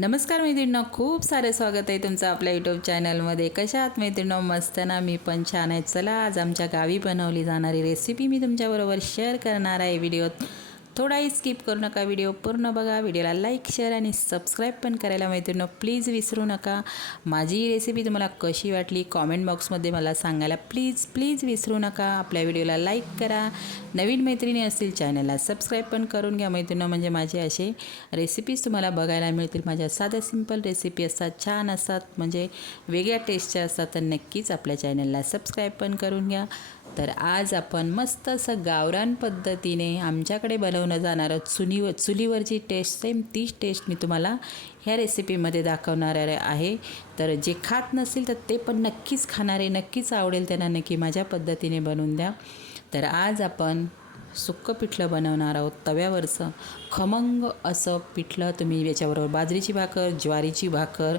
नमस्कार मैत्रिणींनो खूप सारे स्वागत आहे तुमचं आपल्या यूट्यूब चॅनलमध्ये कशा आहात मैत्रिणींनो? मस्त ना? मी पण छान आहे. चला आज आमच्या गावी बनवली जाणारी रेसिपी मी तुमच्याबरोबर शेअर करणार आहे. व्हिडिओत थोडाही स्किप करू नका व्हिडिओ पूर्ण बघा. व्हिडिओला लाईक शेअर आणि सबस्क्राईब पण करायला मैत्रिणींनो प्लीज विसरू नका. माझी रेसिपी तुम्हाला कशी वाटली कॉमेंट बॉक्समध्ये मला सांगायला प्लीज प्लीज विसरू नका. आपल्या व्हिडिओला लाईक करा. नवीन मैत्रिणी असतील चॅनलला सबस्क्राईब पण करून घ्या मैत्रिणी म्हणजे माझे असे रेसिपीज तुम्हाला बघायला मिळतील. माझ्या साध्या सिंपल रेसिपी असतात छान असतात. म्हणजे वेगळ्या टेस्टच्या असतात. तर नक्कीच आपल्या चॅनलला सबस्क्राईब पण करून घ्या. तर आज आपण मस्त असं गावरान पद्धतीने आमच्याकडे बनवलं जाणारं चुलीवर चुलीवरची टेस्ट सेम तीच टेस्ट मी तुम्हाला ह्या रेसिपीमध्ये दाखवणार आहे. तर जे खात नसेल तर ते पण नक्कीच खाणारे नक्कीच आवडेल त्यांना नक्की माझ्या पद्धतीने बनवून द्या. तर आज आपण सुक्कं पिठलं बनवणार आहोत तव्यावरचं. खमंग असं पिठलं तुम्ही याच्याबरोबर बाजरीची भाकर ज्वारीची भाकर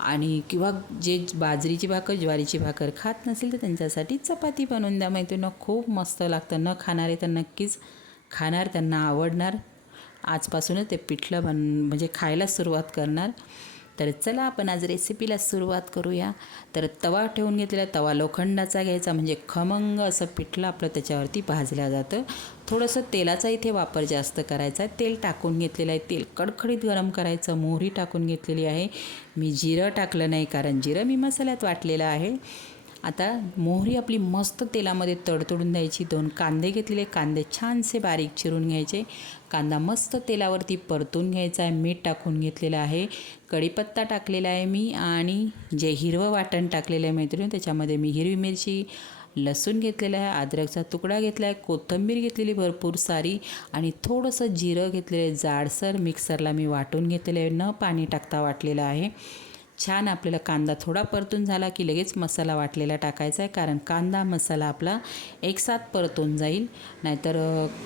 आणि किंवा जे बाजरीची भाकर ज्वारीची भाकर खात नसेल तर त्यांच्यासाठी चपाती बनवून द्या. माहिती ना खूप मस्त लागतं. न खाणारे तर नक्कीच खाणार त्यांना आवडणार. आजपासूनच ते पिठलं बन म्हणजे खायला सुरुवात करणार. तर चला आपण आज रेसिपीला सुरुवात करूया. तर तवा ठेवून घेतलेला तवा लोखंडाचा घ्यायचा म्हणजे खमंग असं पिठलं आपलं त्याच्यावरती भाजलं जातं. थोडंसं तेलाचा इथे वापर जास्त करायचा. आहे तेल टाकून घेतलेलं आहे तेल कडखडीत गरम करायचं. मोहरी टाकून घेतलेली आहे. मी जिरं टाकलं नाही कारण जिरं मी मसाल्यात वाटलेलं आहे. आता मोहरी आपली मस्त तेलामध्ये तडतडून द्यायची. दोन कांदे घेतलेले. कांदे छानसे बारीक चिरून घ्यायचे. कांदा मस्त तेलावरती परतून घ्यायचा आहे. मीठ टाकून घेतलेलं आहे. कढीपत्ता टाकलेला आहे मी आणि जे हिरवं वाटण टाकलेलं आहे मैत्रिणी त्याच्यामध्ये मी हिरवी मिरची लसूण घेतलेलं आहे अद्रकचा तुकडा घेतला आहे कोथिंबीर घेतलेली भरपूर सारी आणि थोडंसं जिरं घेतलेलं आहे. जाडसर मिक्सरला मी वाटून घेतलेलं आहे. न पाणी टाकता वाटलेलं आहे. छान आपल्याला कांदा थोडा परतून झाला की लगेच मसाला वाटलेला टाकायचा आहे कारण कांदा मसाला आपला एकसाथ परतून जाईल. नाहीतर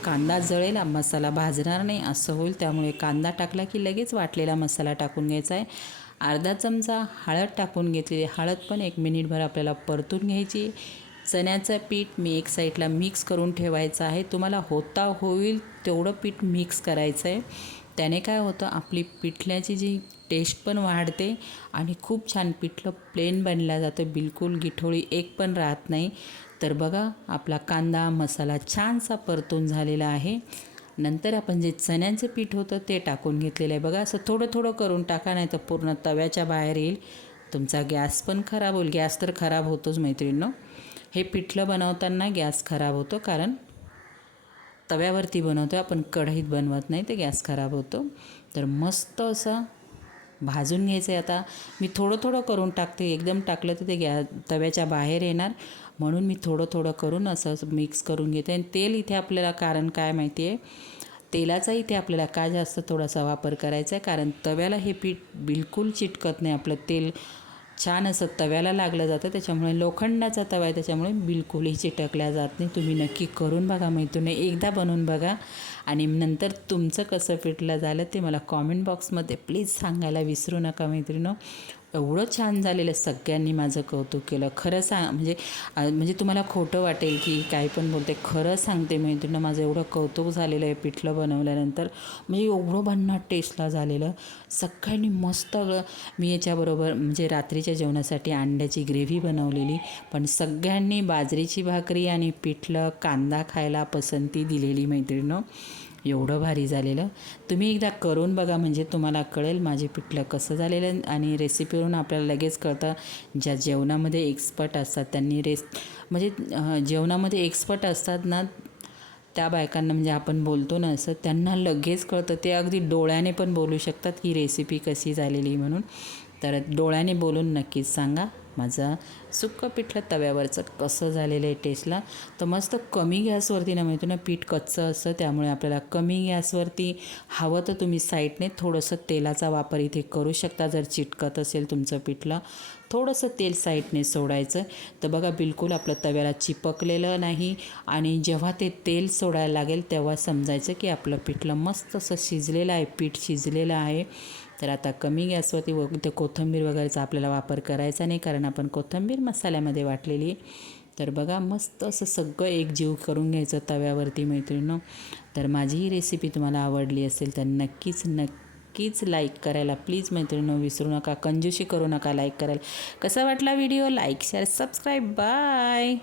कांदा जळेल मसाला भाजणार नाही असं होईल. त्यामुळे कांदा टाकला की लगेच वाटलेला मसाला टाकून घ्यायचा आहे. अर्धा चमचा हळद टाकून घेतलेली हळद पण एक मिनिटभर आपल्याला परतून घ्यायची. चण्याचं पीठ मी एक साईडला मिक्स करून ठेवायचं आहे. तुम्हाला होता होईल तेवढं पीठ मिक्स करायचं आहे. त्याने काय होतं आपली पिठल्याची जी टेस्ट पण वाढते आणि खूप छान पिठलं प्लेन बनलं जातं. बिलकुल गिठोळी एक पण राहत नाही. तर बघा आपला कांदा मसाला छानसा परतून झालेला आहे. नंतर आपण जे चण्याचं पीठ होतं ते टाकून घेतलेलं आहे. बघा असं थोडं थोडं करून टाका नाही तर पूर्ण तव्याच्या बाहेर येईल. तुमचा गॅस पण खराब होईल. गॅस तर खराब होतोच मैत्रिणींनो. हे पिठलं बनवताना गॅस खराब होतो कारण तव्यावरती बनवतो आपण कढईत बनवत नाही तर गॅस खराब होतो. तर मस्त असं भाजून घ्यायचं आहे आता. मी थोडं थोडं करून टाकते. एकदम टाकलं तर ते गॅ तव्याच्या बाहेर येणार. म्हणून मी थोडं थोडं करून असं मिक्स करून घेते. आणि तेल इथे आपल्याला कारण काय माहिती आहे तेलाचा इथे आपल्याला का जास्त थोडासा वापर करायचा आहे कारण तव्याला हे पीठ बिलकुल चिटकत नाही. आपलं तेल छान असं तव्याला लागलं जातं त्याच्यामुळे लोखंडाचा तवा आहे त्याच्यामुळे बिलकुलही चिटकल्या जात नाही. तुम्ही नक्की करून बघा मैत्रिणी एकदा बनवून बघा. आणि नंतर तुमचं कसं पिठलं झालं ते मला कॉमेंट बॉक्समध्ये प्लीज सांगायला विसरू नका मैत्रिणी. एवढं छान झालेलं सगळ्यांनी माझं कौतुक केलं. खरं सांग म्हणजे म्हणजे तुम्हाला खोटं वाटेल की काय पण बोलते खरं सांगते मैत्रिणं माझं एवढं कौतुक झालेलं आहे पिठलं बनवल्यानंतर. म्हणजे एवढं भन्नाट टेस्टला झालेलं. सगळ्यांनी मस्त मी याच्याबरोबर म्हणजे रात्रीच्या जेवणासाठी अंड्याची ग्रेव्ही बनवलेली. पण सगळ्यांनी बाजरीची भाकरी आणि पिठलं कांदा खायला पसंती दिलेली मैत्रिणीनं. एवढं भारी झालेलं. तुम्ही एकदा करून बघा म्हणजे तुम्हाला कळेल माझे पिठलं कसं झालेलं आणि रेसिपीवरून आपल्याला लगेच कळतं ज्या जेवणामध्ये एक्सपर्ट असतात त्यांनी रेस म्हणजे जेवणामध्ये एक्सपर्ट असतात ना त्या बायकांना म्हणजे आपण बोलतो ना असं त्यांना लगेच कळतं. ते अगदी डोळ्याने पण बोलू शकतात की रेसिपी कशी झालेली म्हणून. तर डोळ्याने बोलून नक्कीच सांगा. माझं सुक्कं पिठलं तव्यावरचं कसं झालेलं आहे टेस्टला तर मस्त कमी गॅसवरती ना माहितो ना पीठ कच्चं असतं त्यामुळे आपल्याला कमी गॅसवरती हवं तर तुम्ही साईडने थोडंसं तेलाचा वापर इथे करू शकता. जर चिटकत असेल तुमचं पिठलं थोडंसं तेल साईडने सोडायचं. तर बघा बिलकुल आपलं तव्याला चिपकलेलं नाही. आणि जेव्हा ते तेल सोडायला लागेल तेव्हा समजायचं की आपलं पिठलं मस्त असं शिजलेलं आहे पीठ शिजलेलं आहे. तर आता कमी गॅसवरती व ते कोथिंबीर वगैरेचा आपल्याला वापर करायचा नाही कारण आपण कोथिंबीर मसाल्यामध्ये वाटलेली तर बघा मस्त असं सगळं एक जीव करून घ्यायचं तव्यावरती मैत्रिणीनं. तर माझी ही रेसिपी तुम्हाला आवडली असेल तर नक्कीच नक्की नक्कीच लाईक करायला. प्लीज मैत्रिणी विसरू नका कंजूशी करू नका लाईक करायला. कसा वाटला video like share subscribe bye